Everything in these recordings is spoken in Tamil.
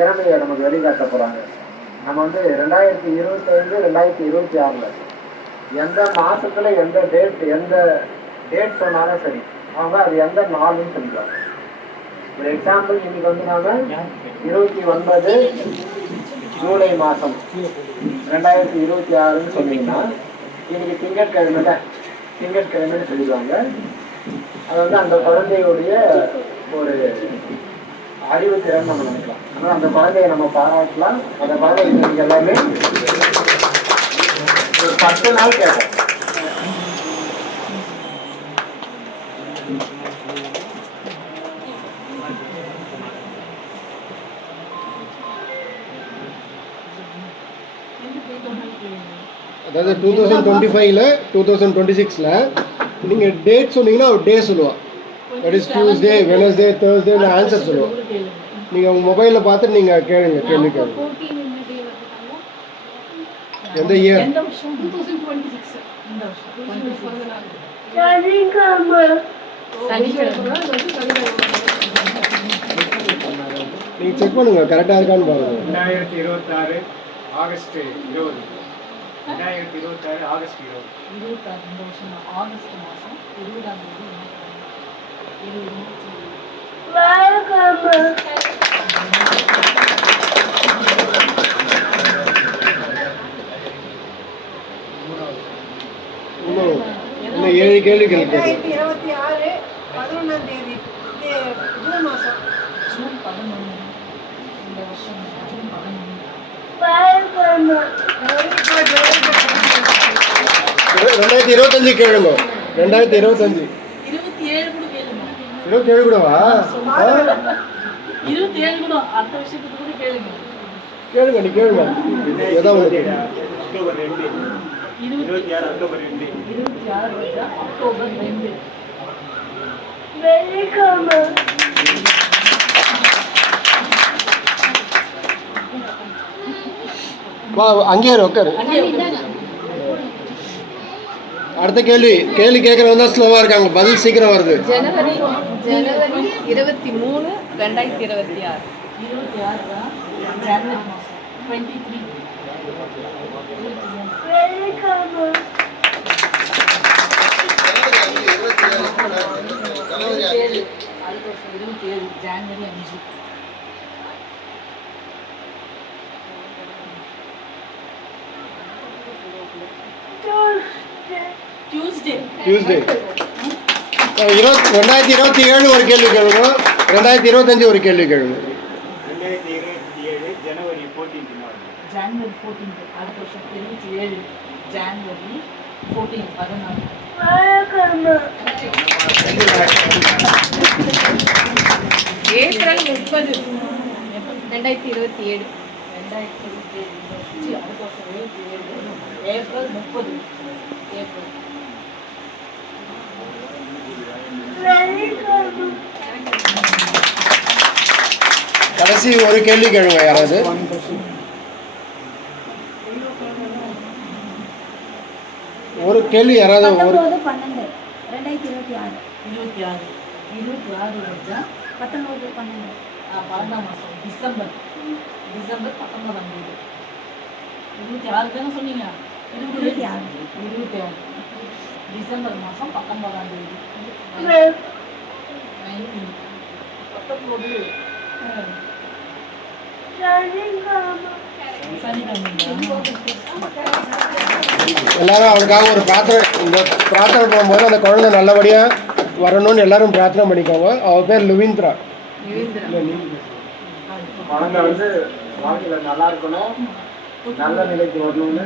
திறமையை நமக்கு வெளிக்காட்ட போகிறாங்க. நம்ம வந்து 2025 2026 எந்த மாதத்தில் எந்த டேட் சொன்னாலும் சரி, அவங்க அது எந்த நாள்னு சொல்லிடுவாங்க. ஒரு எக்ஸாம்பிள், இன்னைக்கு வந்து நாங்கள் 29 ஜூலை மாதம் 2026 சொன்னீங்கன்னா இன்னைக்கு திங்கட்கிழமைன்னு சொல்லிடுவாங்க. அது வந்து அந்த குழந்தையுடைய ஒரு அறிவுத்திறன் நம்ம நினைக்கலாம். ஆனால் அந்த குழந்தைய நம்ம பாராட்டலாம். அந்த குழந்தை இன்னைக்கு எல்லாமே ஒரு 10 நாள் கேட்போம். அதாவது 2025ல் 2026ல் நீங்கள் டேட் சொன்னீங்கன்னா அவர் டே சொல்லுவான். That is Tuesday, Wednesday, Thursday answer சொல்லுவான். நீங்கள் உங்கள் மொபைலில் பார்த்துட்டு நீங்கள் கேளுங்க, கேள்வி கேளுங்க. எந்த இயர்? நீங்கள் செக் பண்ணுங்க, கரெக்டாக இருக்கான்னு பாருங்க. 2026 ஆகஸ்ட் 20. 2026 ஆகஸ்ட் 20. 26 இந்த வருஷம் ஆகஸ்ட் மாதம் 20ஆம் இன்னும் 7 கேள்விகள் இருக்கு. 2026 11ஆம் தேதி ஜூன் மாதம். ஜூன் 11 இந்த வருஷம் ஜூன் 11. 2025 கேளுங்க. 2025 27 கூட கேளுங்க. 27 கூடவா? 27 கூட அடுத்த விஷயத்துக்கு கூட கேளுங்க. கேளுங்க, நீ கேளுங்க. ஏதாவது அக்டோபர் 2. 26 அக்டோபர் 2. 26 அக்டோபர் 2. வா, அங்கேயே உட்காரு. அடுத்த கேள்வி கேட்கறவங்க தான் ஸ்லோவா இருக்காங்க, பதில் சீக்கிரம் வருது. ஜனவரி 23 2026. 26 தான் ஜனவரி மாதம் 23. ஜனவரி 5. டியூஸ்டே. 2027 ஒரு கேள்வி கேளுங்க. 2025 ஒரு கேள்வி கேளுங்க. 2027 ஜனவரி 14. ஜனவரி 14 அடுத்த வருஷம் 27 ஜனவரி 14 14. ஏப்ரல் 30 2027. அடுத்த வருஷம் 27 ஏப்ரல் 30. ஏப்ரல் கடைசி ஒரு கேள்வி கேளுங்க யாராவது. ஒரு கேள்வி யாராவது. 19/12 2026. 26 வருஷா 19/12. 12ஆம் மாதம் டிசம்பர் 19ஆம் தேதி. 26 தானே சொன்னீங்க? 26 டிசம்பர் மாதம் 19ஆம் தேதி. 19 எல்லாரும் அவனுக்காக ஒரு பிரார்த்தனை பண்ணும்போது அந்த குழந்தை நல்லபடியா வரணும்னு எல்லாரும் பிரார்த்தனை பண்ணிக்கோங்க. அவ பேர் லுவிந்திரா. குழந்தை வந்து வாழ்க்கையில நல்லா இருக்கணும், நல்ல நிலைக்கு வரணும்னு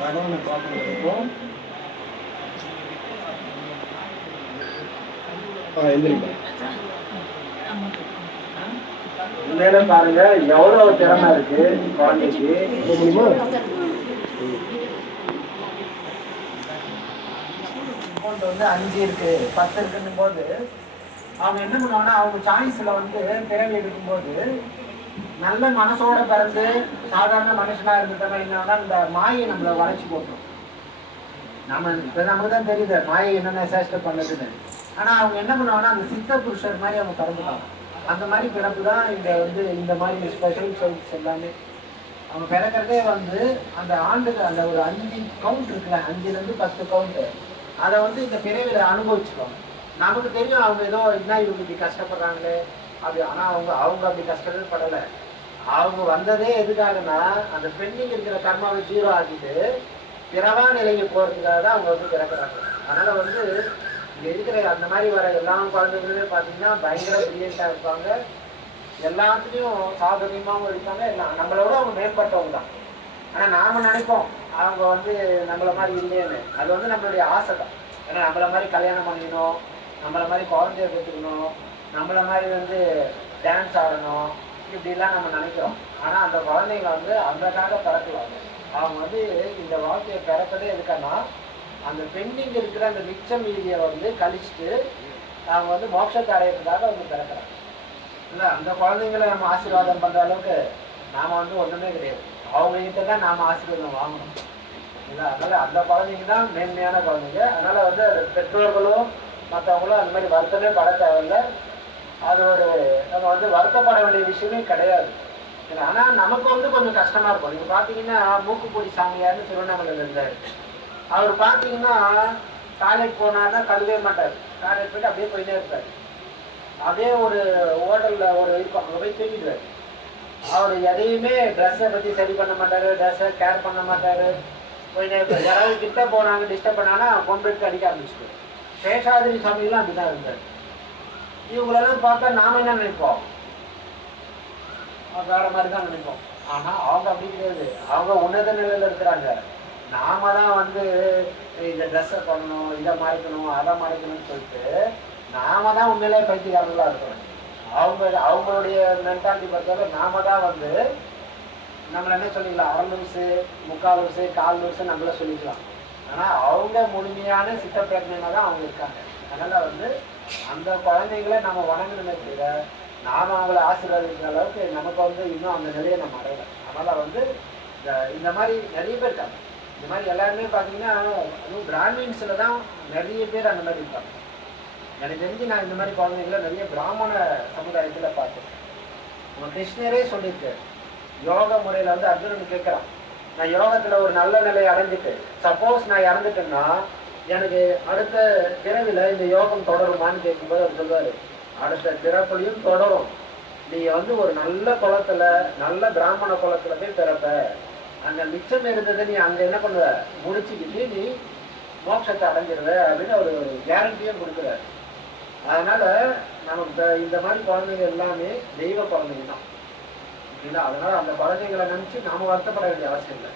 பகவானை பிரார்த்தனை பண்ணிப்போம். உண்மையில பாருங்க எவ்வளவு திறமை இருக்கு குழந்தைக்கு. வந்து 5 இருக்கு 10 இருக்குன்னும் போது அவங்க என்ன பண்ணுவாங்கன்னா அவங்க சாய்ஸ்ல வந்து பிறவி எடுக்கும்போது நல்ல மனசோட பிறந்து சாதாரண மனுஷனா இருந்துட்டோம்னா என்னன்னா இந்த மாயை நம்மளை வளைச்சு போட்டோம். நமக்கு தான் தெரியுது மாயை என்னென்ன சேஷ்டை பண்ணுதுன்னு. ஆனா அவங்க என்ன பண்ணுவாங்கன்னா அந்த சித்த புருஷர் மாதிரி அவங்க பிறந்துட்டாங்க. அந்த மாதிரி பிறப்பு தான் இந்த மாதிரி ஸ்பெஷல் சோல்ஸ் எல்லாமே. அவங்க பிறக்கிறதே அந்த ஆண்டுக்கு அந்த ஒரு 5 கவுண்ட் இருக்குல்ல, 5லேருந்து 10 கவுண்ட், அதை இந்த பிறவியில் அனுபவிச்சுக்கோங்க. நமக்கு தெரியும் அவங்க ஏதோ என்ன இவங்க இப்படி கஷ்டப்படுறாங்களே அப்படி, ஆனால் அவங்க அப்படி கஷ்டப்படலை. அவங்க வந்ததே எதுக்காகனா அந்த பெண்ணிங் இருக்கிற கர்மாவை 0 ஆக்கிட்டு பிறவா நிலைக்கு போகிறதுக்காக தான் அவங்க பிறக்கிறாங்க. அதனால் இங்கே இருக்கிற அந்த மாதிரி வர எல்லா குழந்தைங்களுமே பார்த்தீங்கன்னா பயங்கர பிரில்லியண்ட்டாக இருப்பாங்க, எல்லாத்துலேயும் சாதகமாகவும் இருப்பாங்க, எல்லாம் நம்மளோட அவங்க மேம்பட்டவங்க தான். ஆனால் நாம் நினைப்போம் அவங்க நம்மளை மாதிரி இல்லைன்னு. அது நம்மளுடைய ஆசை தான். ஏன்னா நம்மளை மாதிரி கல்யாணம் பண்ணிக்கணும், நம்மளை மாதிரி குழந்தைய பெற்றுக்கணும், நம்மளை மாதிரி டான்ஸ் ஆடணும், இப்படிலாம் நம்ம நினைக்கிறோம். ஆனால் அந்த குழந்தைங்க அதற்காக பிறக்கலாம். அவங்க இந்த வாழ்க்கையை பிறப்பதே எதுக்கானா அந்த பெண்டிங் இருக்கிற அந்த மிச்சம் மீதியை கழிச்சுட்டு அவங்க மோட்சத்தை அடையிறதுக்காக பிறக்கிறாங்க. இல்லை அந்த குழந்தைங்களை நம்ம ஆசீர்வாதம் பண்ணுற அளவுக்கு நாம் ஒன்றுமே கிடையாது. அவங்ககிட்ட தான் நாம் ஆசீர்வாதம் வாங்கணும் இல்லை. அதனால் அந்த குழந்தைங்க தான் மேன்மையான குழந்தைங்க. அதனால் பெற்றோர்களும் மற்றவங்களும் அந்த மாதிரி வருத்தமே பட தேவையில்லை. அது நம்ம வருத்தப்பட வேண்டிய விஷயமே கிடையாது. ஆனால் நமக்கு கொஞ்சம் கஷ்டமாக இருக்கும். நீங்கள் பார்த்தீங்கன்னா மூக்குப்பொடி சாமியார்னு திருவண்ணாமலையில் இருந்தார். அவர் பார்த்தீங்கன்னா டாய்லெட் போனார்னா கழுவே மாட்டார், டாய்லெட் போய்ட்டு அப்படியே போயிட்டே இருப்பார். அதே ஒரு ஹோட்டலில் இருக்கும், அங்கே போய் தூங்கிடுவார். அவர் எதையுமே ட்ரெஸ்ஸை பற்றி சரி பண்ண மாட்டார், ட்ரெஸ்ஸை கேர் பண்ண மாட்டார், போயிட்டே இருப்பார். யாராவது கிட்ட போனாங்க டிஸ்டர்ப் பண்ணாங்கன்னா கொண்டு அடிக்க ஆரம்பிச்சுட்டு. சேஷாதிரி சாமியெல்லாம் அப்படி தான் இருந்தார். இவங்களெல்லாம் பார்த்தா நாம் என்ன நினைப்போம், வேற மாதிரி தான் நினைப்போம். ஆனால் அவங்க அப்படி கிடையாது, அவங்க உன்னத நிலையில் இருக்கிறாங்க. நாம தான் இந்த ட்ரெஸ்ஸை பண்ணணும், இதை மறைக்கணும், அதை மறைக்கணும்னு சொல்லிட்டு நாம தான் உண்மையிலே பைத்தியக்காரர்களாக இருக்கிறோம். அவங்களுடைய மென்டாலிட்டி பொறுத்தவரை நாம தான் நம்மளை என்ன சொல்லிக்கலாம், அரை லூசு, முக்கால் லூசு, கால் லூசு நம்மள சொல்லிக்கலாம். ஆனால் அவங்க முழுமையான சித்த பிரஜனையாக தான் அவங்க இருக்காங்க. அதனால் அந்த குழந்தைங்களை நம்ம வணங்கணுமே தவிர நாம் அவங்கள ஆசீர்வாதிக்கிற அளவுக்கு நமக்கு இன்னும் அந்த நிலையை நம்ம அடையலை. அதனால் இந்த மாதிரி நிறைய பேர் இருக்காங்க. இந்த மாதிரி எல்லாருமே பார்த்தீங்கன்னா அதுவும் பிராமின்ஸில் தான் நிறைய பேர் அந்த மாதிரி இருக்காங்க. எனக்கு தெரிஞ்சு நான் இந்த மாதிரி குழந்தைங்களை நிறைய பிராமண சமுதாயத்தில் பார்த்தேன். நம்ம கிருஷ்ணரே சொல்லியிருக்கு, யோக முறையில் அர்ஜுனன் கேட்குறான், நான் யோகத்தில் ஒரு நல்ல நிலையை அடைஞ்சிட்டு சப்போஸ் நான் இறந்துட்டேன்னா எனக்கு அடுத்த பிறவில இந்த யோகம் தொடருமான்னு கேட்கும்போது அவர் சொல்லுவார், அடுத்த பிறப்புலையும் தொடரும். நீ ஒரு நல்ல குளத்துல, நல்ல பிராமண குளத்துல போய் பிறப்ப, அங்க மிச்சம் இருந்ததை நீ அங்க என்ன பண்ணுவ, முடிச்சுக்கிட்டு நீ மோட்சத்தை அடைஞ்சிருவ அப்படின்னு ஒரு கேரண்டியும் கொடுக்குறாரு. அதனால நமக்கு இந்த மாதிரி குழந்தைங்க எல்லாமே தெய்வ குழந்தைங்க தான் இல்லைங்களா. அதனால அந்த குழந்தைங்களை நினைச்சு நாம வருத்தப்பட வேண்டிய அவசியம் இல்லை.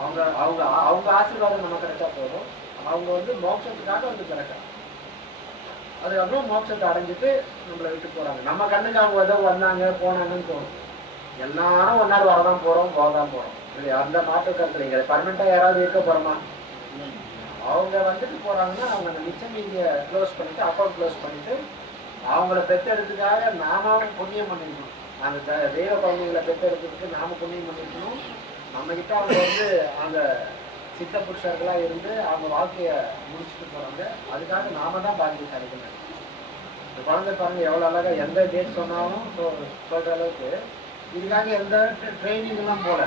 அவங்க அவங்க அவங்க ஆசீர்வாதம் நமக்கு கிடைச்சா போதும். அவங்க மோட்சத்துக்காக பிறக்கிறாங்க. அதுக்கப்புறம் மோட்சத்தை அடைஞ்சிட்டு நம்மளை விட்டு போறாங்க. நம்ம கண்ணுக்கு அவங்க ஏதோ வந்தாங்க போனாங்கன்னு தோணும். எல்லாரும் ஒரு நாள் வரதான் போறோம், போகதான் போறோம் இல்லையா. அந்த மாற்று கருத்து இல்லைங்க. பர்மனெண்டா யாராவது இருக்க போறோமா? அவங்க போறாங்கன்னா அவங்க அந்த மிச்ச மீதியை க்ளோஸ் பண்ணிட்டு, அக்கௌண்ட் க்ளோஸ் பண்ணிட்டு அவங்கள பெற்றெடுத்துக்காக நாம புண்ணியம் பண்ணிக்கணும். அந்த தெய்வ குழந்தைகளை பெற்றெடுக்கிறதுக்கு நாம புண்ணியம் பண்ணிக்கணும். நம்ம கிட்ட அவங்க அந்த சித்த புருஷர்களாக இருந்து அவங்க வாழ்க்கையை முடிச்சுட்டு போகிறாங்க. அதுக்காக நாம தான் பாக்கியசாலிக்கணும். இந்த குழந்தை பாருங்க எவ்வளோ அழகாக எந்த டேட் சொன்னாலும் சொல்கிற அளவுக்கு. இதுக்காக எந்த ட்ரைனிங்லாம் போகல.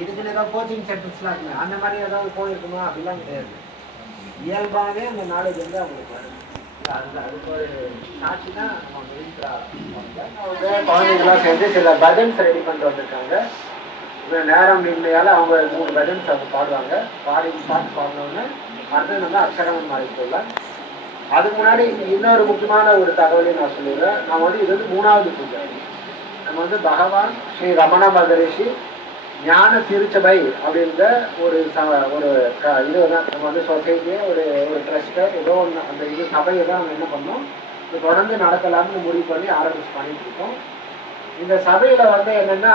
இதுக்குன்னு ஏதாவது கோச்சிங் சென்டர்ஸ்லாம் இருக்குங்க. அந்த மாதிரி ஏதாவது போயிருக்குமா அப்படிலாம் கிடையாது. இயல்பாகவே அந்த நாலேஜ் அவங்களுக்கு வருது. அதுக்கு ஒரு சாட்சி தான் அவங்க இருக்கிறாங்க. குழந்தைங்களாம் சேர்ந்து சில பஜன்ஸ் ரெடி பண்ணிட்டு வந்திருக்காங்க. நேரம் இன்மையால் அவங்க 3 பஜன்ஸ் அவங்க பாடுவாங்க. பாட்டு பாடினோன்னு அடுத்தது அக்ஷரம் மாறிட்டுள்ள. அதுக்கு முன்னாடி இன்னொரு முக்கியமான ஒரு தகவலையும் நான் சொல்லிடுறேன். நான் இது 3வது பூஜை. நம்ம பகவான் ஸ்ரீ ரமண மகரிஷி ஞான திருச்சபை அப்படின்ற ஒரு இது நம்ம சொசைட்டியே ஒரு ட்ரஸ்ட்டை ஏதோ ஒன்று அந்த சபையை தான் நம்ம என்ன பண்ணோம், இது தொடர்ந்து நடத்தலாம்னு முடிவு பண்ணி பண்ணிட்டு இருக்கோம். இந்த சபையில் என்னன்னா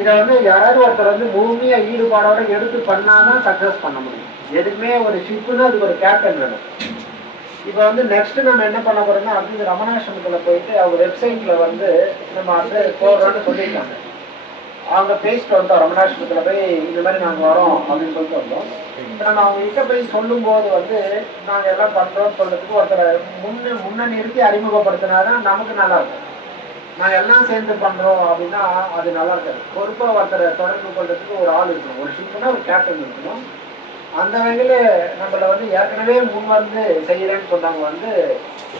இதை யாராவது ஒருத்தர் முழுமையா ஈடுபாடோட எடுத்து பண்ணாதான் சக்சஸ் பண்ண முடியும். எதுக்குமே ஒரு ஷிப்புன்னு அதுக்கு ஒரு கேப்டன் வேணும். இப்போ நெக்ஸ்ட் நம்ம என்ன பண்ண போறோம்னா அடுத்தது ரமணாசிரமத்தில் போயிட்டு அவங்க வெப்சைட்ல நம்ம போடுறோம்னு சொல்லியிருக்காங்க. அவங்க பேசிட்டு வந்தோம், ரமணாசிரமத்தில் போய் இந்த மாதிரி நாங்கள் வரோம் அப்படின்னு சொல்லிட்டு வந்தோம். நம்ம அவங்க கிட்ட போய் சொல்லும்போது வந்து நாங்கள் எல்லாம் பண்ணுறோம்னு சொல்றதுக்கு ஒருத்தரை முன்ன நிறுத்தி அறிமுகப்படுத்தினாதான் நமக்கு நல்லா இருக்கும். நாங்கள் எல்லாம் சேர்ந்து பண்ணுறோம் அப்படின்னா அது நல்லா இருக்காது. பொறுப்பாக ஒருத்தரை தொடர்பு கொள்றதுக்கு ஒரு ஆள் இருக்கணும், ஒரு ஷிப்னா ஒரு கேப்டன் இருக்கணும். அந்த வகையில் நம்மளை வந்து ஏற்கனவே முன் வந்து செய்கிறேன்னு சொன்னவங்க வந்து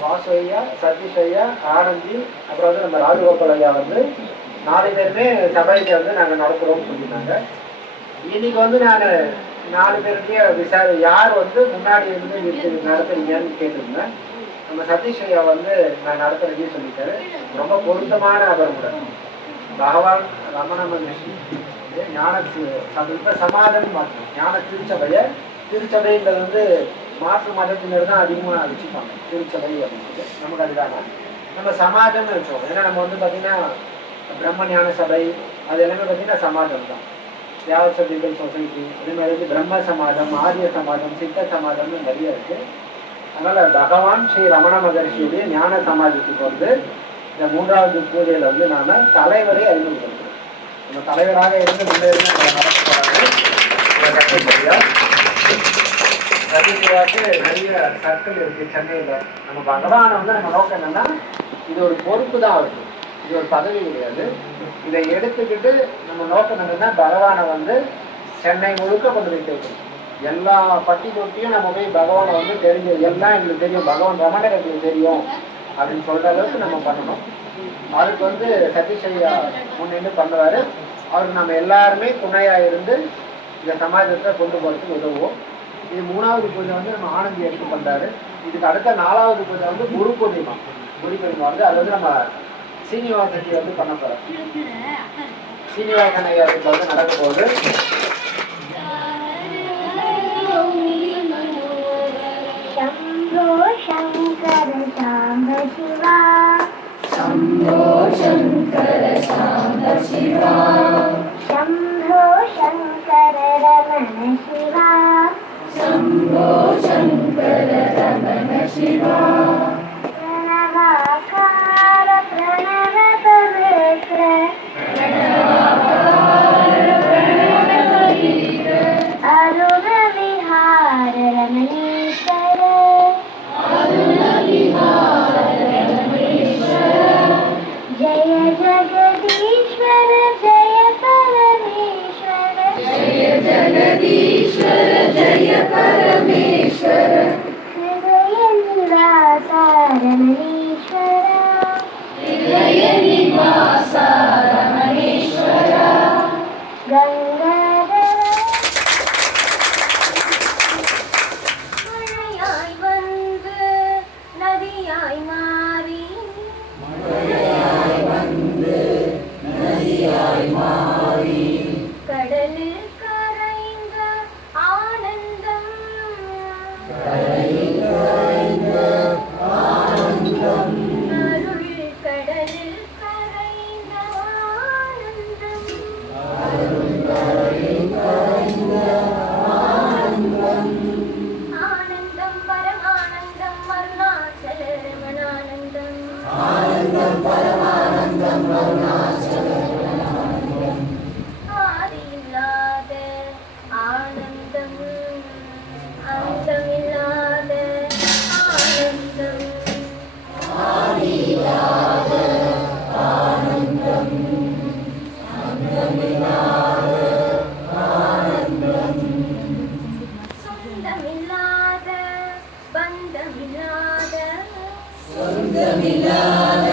வாசு ஐயா, சதீஷ் ஐயா, ஆனந்தி, அப்புறம் வந்து நம்ம ராஜகோபால் ஐயா வந்து 4 பேருமே சபைக்கு வந்து நாங்கள் நடத்துகிறோம்னு சொல்லியிருந்தாங்க. இன்னைக்கு வந்து நான் 4 பேருக்கே யார் வந்து முன்னாடி இருந்து நடத்துறீங்கன்னு கேட்டிருந்தேன். நம்ம சதீஷ் ஐயா வந்து நான் நடத்துறதையும் சொல்லிட்டாரு. ரொம்ப பொருத்தமான நபர் கூட. பகவான் ரமண மகரிஷி ஞான இப்போ சமாதம் மாற்றணும். ஞான திருச்சபைன்றது வந்து மாற்று மதத்தினர் தான் அதிகமாக வச்சுப்பாங்க திருச்சபை அப்படின்றது. நமக்கு அதுதானா நம்ம சமாஜம்னு இருக்கோம். ஏன்னா நம்ம வந்து பார்த்தீங்கன்னா பிரம்ம ஞான சபை அது எல்லாமே பார்த்தீங்கன்னா சமாஜம் தான். தியாகசபிகள் சொசைட்டி, அதே மாதிரி வந்து பிரம்ம சமாஜம், ஆரிய சமாஜம், சித்த சமாஜம்னு நிறைய இருக்கு. அதனால பகவான் ஸ்ரீ ரமண மகரிஷியுடைய ஞான சமாஜத்துக்கு வந்து இந்த 3வது பூஜையில் வந்து நான் தலைவரை அறிமுகப்படுத்துறேன். நம்ம தலைவராக இருந்து முன்னேறி நடத்த போறாங்க. சதீஷையாக்கு நிறைய சர்க்கிள் இருக்கு சென்னையில். நம்ம பகவானை வந்து நம்ம நோக்கம் என்னன்னா இது ஒரு பொறுப்பு தான் இருக்கு, இது ஒரு பதவி கிடையாது. இதை எடுத்துக்கிட்டு நம்ம நோக்கம் என்னன்னா பகவானை வந்து சென்னை முழுக்க கொண்டு போய் சேர்க்கணும். எல்லா பட்டி தொட்டியும் நம்ம போய் பகவானை வந்து தெரிஞ்சு எல்லாம் எங்களுக்கு தெரியும், பகவான் ரமணர் எங்களுக்கு தெரியும் அப்படின்னு சொல்ற அளவுக்கு நம்ம பண்ணணும். அதுக்கு வந்து சதீஷ் ஐயா முன்னின்று பண்ணுவார். அவருக்கு நம்ம எல்லாருமே துணையாக இருந்து இந்த சமாஜத்தை கொண்டு போகிறதுக்கு உதவுவோம். இது 3வது பூஜை வந்து நம்ம ஆனந்தி எடுத்து பண்ணுறாரு. இதுக்கு அடுத்த 4வது பூஜை வந்து குரு பூர்ணிமா வந்து அது வந்து நம்ம சீனிவாசன் வந்து பண்ண போகிறோம். சீனிவாசன் ஐயா வீட்டில் வந்து நடக்க போகுது. शंभो शंकर शांब शिवा, शंभो शंकर शांब शिवा, शंभो शंकर रमण शिवा, शंभो शंकर रमण शिवा, प्रणवाकार प्रणव पवित्र, प्रणवाकार प्रणव पवित्र, अरुण विहार रमणीश्वर, अरुण विहार रमणीश्वर, जय जगदीश्वर जय परमेश्वर, जय जगदीश्वर जय परमेश्वर, हृदय निवासा रमणीश्वर, हृदय निवासा रमणेश्वर, गंगाधर மழையாய் வந்து நதியாய் மாறி, மழையாய் வந்து நதியாய் மாறி, கடலில் கரைந்த ஆனந்தம், கடலில் கரைந்த ஆனந்தம், அருள் கடலில் கரைந்த ஆனந்தம், அருள் கடலில் கரைந்த ஆனந்தம், ஆனந்தம் பரமானந்தம் அருணாச்சல ரமணானந்தம், ஆனந்தம் பரமானந்தம் அருணாச்சல ரமணானந்தம், ஆதியில்லாத ஆனந்தம், அந்தமில்லாத ஆனந்தம், ஆதியில்லாத ஆனந்தம், அந்தமில்லாத ஆனந்தம், சொந்தமில்லாத பந்தமில்லாத, சொந்தமில்லாத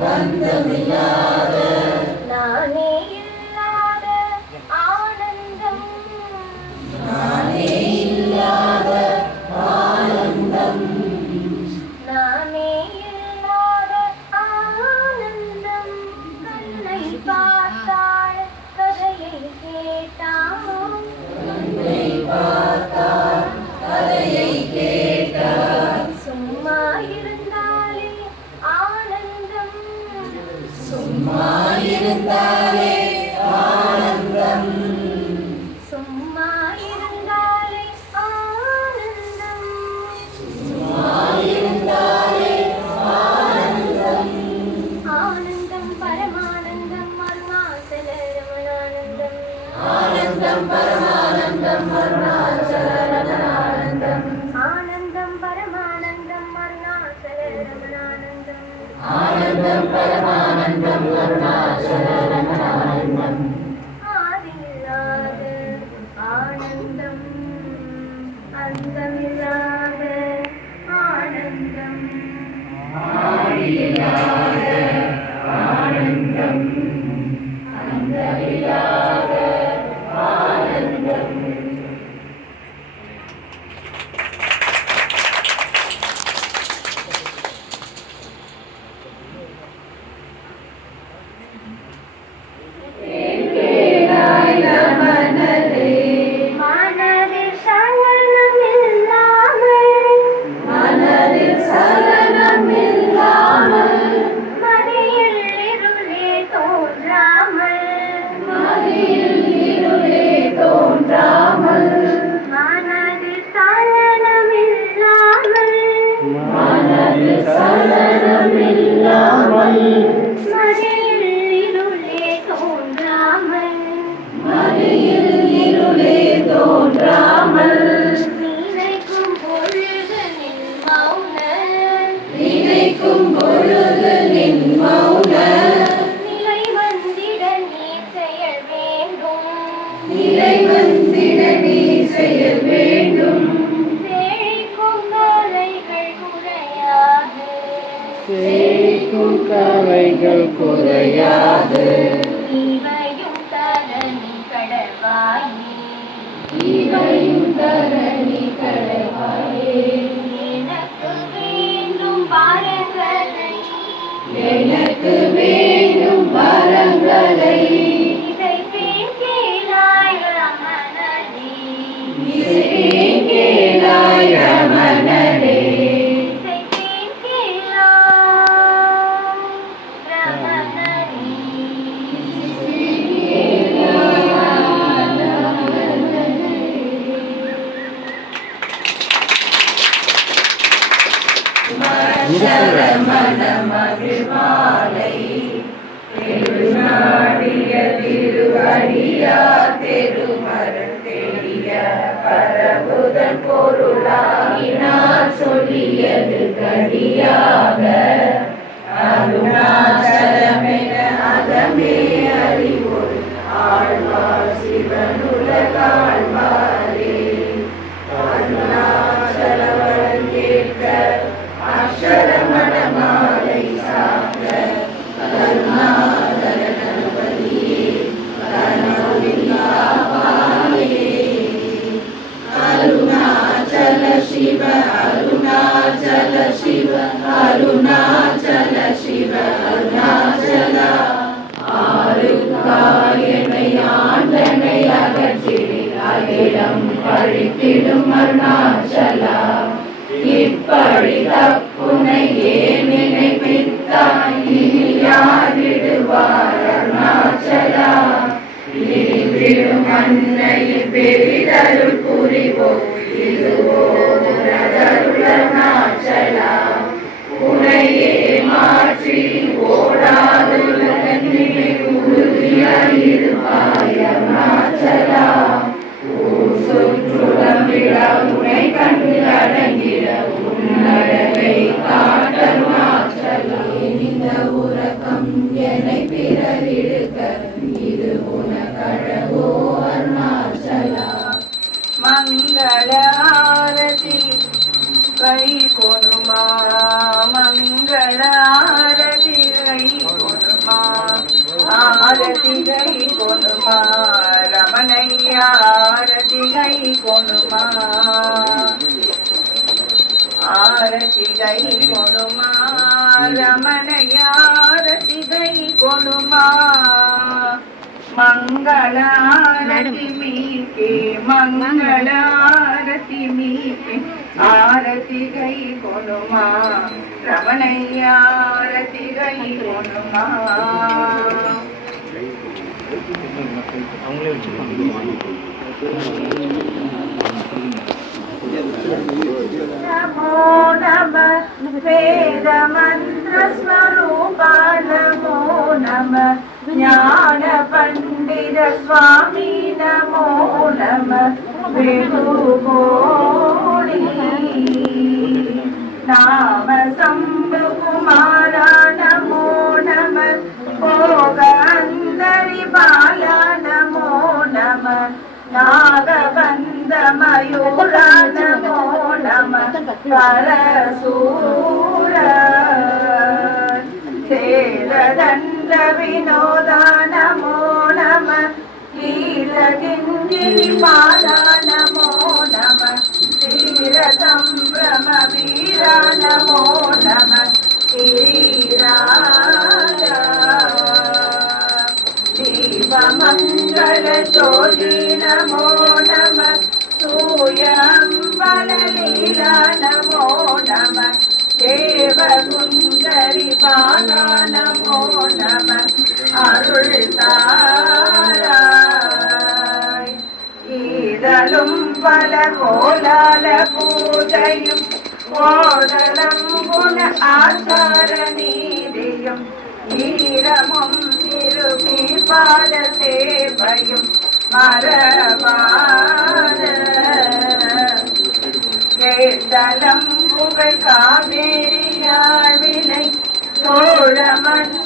பந்தமில்லாத, நானே இல்லாத ஆனந்தம், நானே இல்லாத ஆனந்தம், நானே இல்லாத ஆனந்தம், கண்ணை பார்த்தாள் கதையை கேட்டான், கண்ணை பார்த்தால் கதையை கேட்டார், சும்மா இருந்தாலே ஆனந்தம், சும்மா இருந்தாலே ஆனந்தம், சும்மா இருந்தாலே ஆனந்தம், சும்மா இருந்தாலே ஆனந்தம், ஆனந்தம் பரமானந்தம் அருணாச்சல ஆனந்தம் பரமானந்தம் அருணாச்சல ரமணானந்தம் ஆனந்தம் பரமானந்தம் அருணாச்சல ரமணானந்தம் ஆனந்தம் பரமானந்தம் அருணாச்சல ரமணானந்தம் ஆதியில்லாத ஆனந்தம் அந்தமில்லாத ஆனந்தம் ஆதியில்லாத ஆனந்தம் அந்தமில்லாத ஆனந்தம். மனதில் சலனமில்லாமல் மனதில் சலனமில்லாமல் மதியில் இருளே தோன்றாமல் மதியில் இருளே தோன்றாமல் மனதில் சலனமில்லாமல் மனதில் சலனமில்லாமல் மதியில் இருளே தோன்றாமல் மதியில் இருளே தோன்றாமல் நினைக்கும் பொழுது நின் மௌன நினைக்கும் பொழுது நின் மௌன நிலை வந்திட நீ செயல் வேண்டும் நிலை வந்திட நீ செய்ய வேண்டும். செழிக்கும் கலைகள் குறையாது செழிக்கும் கலைகள் குறையாது இவையும் தரணி கடவாயே இவையும் தரணி கடவாயே எனக்கு வேண்டும் பாரங்களை எனக்கு வேண்டும் வரங்களை இசைப்பேன் கேளாய் ரமணனே இசைப்பேன் கேளாய் ரமணனே இசைப்பேன் கேளாய் ரமணனே மனமன மகிழ்வாலை திருநாடிய திருவடியா திருமருள் தெரிய பரபுதன் பொருளாகினார் சொல்லியது கடியாக அருணாச்சலமென அகமே அறிவோர் ஆழ்வார் சிவனுலகாழ்வாரே அருணாச்சலவன் கேட்க அக்ஷரமணமாலை சாக்க கருணாகர கணபதியே கருணாவில்லாவாயே அருணாச்சல சிவ அருணாச்சல சிவ அருணாச்சல சிவ அருணாச்சலா ஆறுகாயனை ஆண்டனை அகற்றிடு அகிலம் பழித்திடும் அருணாச்சலா இப்படி தப்புனை ஏன் நினைப்பித்தாய் இனி யார் விடுவார் அருணாச்சலா விடும் அன்னையில் பெரிதருள் புரிவோம் இதுவோ உனதருள் அருணாச்சலா உனையே மாற்றி ஓடாது உறுதியாயிருப்பாய் அருணாச்சலா சுற்றுலம்பிட உனை கண்டு அடங்கிட உன்னடவை காட்டருணாச்சலா இந்த உறக்கம் என்னை பிறரிடுக்க இது உனக்கழகோ அருணாச்சலா மங்கள ஆரதி கை கொணுமா மங்கள ஆரதி கை கொணுமா ஆரதி கை கொணுமா ரமணையா ஆரதி கை கொணுமா ஆரதி கை கொணுமா ரமணையா ஆரதி கை கொணுமா मंगलारती मीके मंगलारती मीके आरती गई कोनुमा रमणैया आरती गई कोनुमा नमो नमः वेद मंत्र स्वरूपा नमो नमः ज्ञान पंडित கோவித சுவாமி நமோ நம வெகுகோடி நாம சம்பு குமாரா நமோ நம போக அந்தரி பாலா நமோ நம நாகபந்த மயூரா நமோ நம பரசூர சேததண்ட வினோதா நமோ நம கீழகிஞ்சிரி பாலா நமோ நம வீர சம்பிரம வீரா நமோ நம ஸ்ரீராஜா தீபமங்கள ஜோதி நமோ நம சூயம்பல லீலா நமோ நம தேவகுந்தரி பாலா நமோ நம அருள் தாராய் ஈதலும் பல கோலால பூஜையும் ஓதலம் குண ஆச்சார நீதியும் ஈரமும் திருப்பி பாத சேவையும் மரபாத கேதலம் புகழ் காவேரியார் வினை சோழ மன்ன